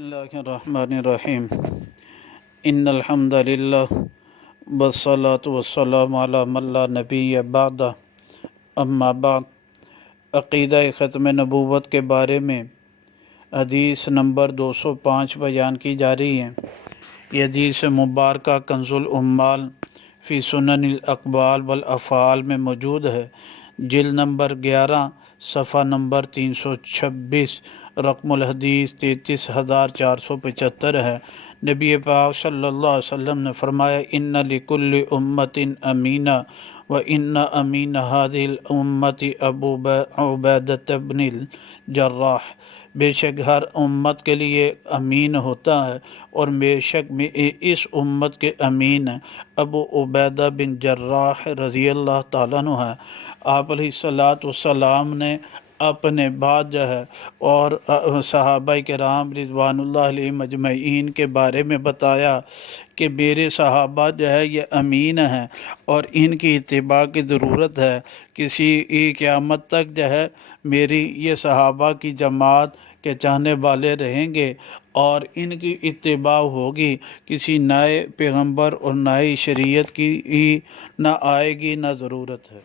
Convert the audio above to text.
اللہ الرحمن الرحیم ان الحمد للہ والصلاة والسلام علی من لا نبی بعد اما بعد عقیدہ ختم نبوت کے بارے میں حدیث نمبر 205 بیان کی جا رہی ہے۔ یہ حدیث مبارکہ کنز العمال فی سنن الاقوال والافعال میں موجود ہے، جلد نمبر 11 صفحہ نمبر 326، رقم الحدیث 33,475 ہے۔ نبی پاک صلی اللہ علیہ وسلم نے فرمایا ان لکل امت امینہ وان امین هذه الامت ابو عبیدۃ بن الجراح، بے شک ہر امت کے لیے امین ہوتا ہے اور بے شک اس امت کے امین ابو عبیدہ بن جراح رضی اللہ تعالیٰ عنہ ہے۔ آپ علیہ السلام نے اپنے بعد اور صحابہ کرام رضوان اللہ علیہ مجمعین کے بارے میں بتایا کہ میرے صحابہ یہ امین ہیں اور ان کی اتباع کی ضرورت ہے۔ کسی قیامت تک میری یہ صحابہ کی جماعت کے چاہنے والے رہیں گے اور ان کی اتباع ہوگی، کسی نئے پیغمبر اور نئی شریعت کی نہ آئے گی نہ ضرورت ہے۔